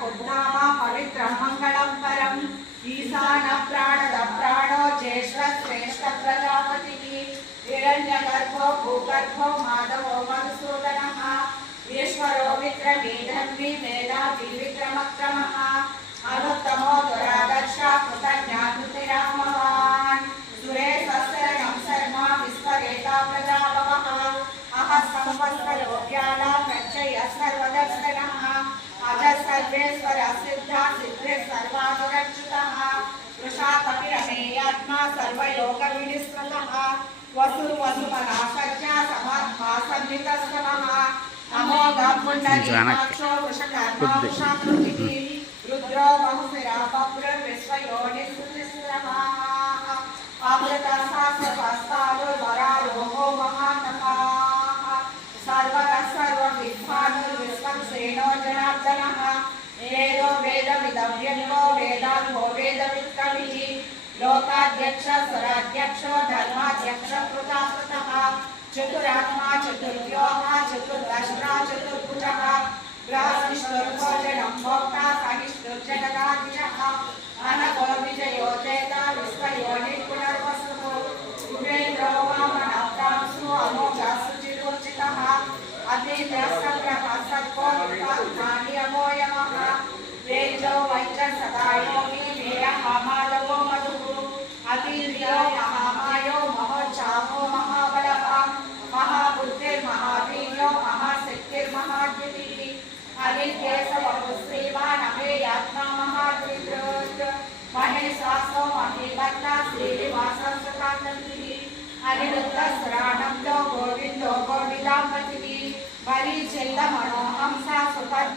कुब्धामा पवित्रं मङ्गलं परम् ईशान प्राणद प्राणो ज्येष्ठ श्रेष्ठ प्रजापतिः हिरण्यगर्भो भूगर्भो माधवो मधुसूदनः ईश्वरो विक्रमी मेधावी विक्रमक्रमः अनुत्तमो दुरादर्श कृतज्ञानुतिरामवान् सुरेशरणं शर्मा विश्वरेता प्रजाभवः अहः संवत्सरोऽव्याला प्रचय सर्वदर्शनः अजः सर्वेश्वर सिद्धा सिद्धे सर्वादुरच्युतः वृषा कपिरमेयात्मा सर्वयोगविनिस्मृतः वसुर्वसुमनाशज्ञा समात्मा सन्नितस्तमः अमोघपुण्डरीकाक्षो वृषकर्मा वृषाकृतिः रुद्रो बहुशिरा बभ्रविश्वयोनिस्तुतिस्रः अमृतः सहस्रपास्तारुर्वरारोहो महातपः सर्वतः सर्वविद्वानुर्विश्वक्सेनो जनार्दनः वेदो वेदविदव्ययो वेदान्तो वेदवित्कविः लोकाध्यक्ष स्वराध्यक्षो धर्माध्यक्ष कृताकृतः चतुरात्मा चतुर्व्योः चतुर्दशरा चतुर्भुजः ग्रासिष्ठुर्भोजनं भोक्ता सहिष्णुर्जगदाधीशः अनघो विजयो चेता विश्वयोनिः पुनर्वसुः कुबेन्द्रो वामनप्रांशु अमोघः शुचिर्वोचितः अतीन्द्रः सप्रभः सत्को नियमो यमः तेजो वैच सदा योगी वीरः माधवो मधुः अतीन्द्रियो महामायो महोच्चाहो महाबलः महाबुद्धिर्महावीर्यो महाशक्तिर्महाद्युतिः अनित्येशवपुश्रीवान् अमेयात्मा महाद्विकृत् महेशासो महीभक्ता श्रीनिवासः सुखानन्दिः अनिरुद्धस्वरानन्दो गोविन्दो गोविदाम्बतिः बलिचेन्दमनोहंसा सुखद्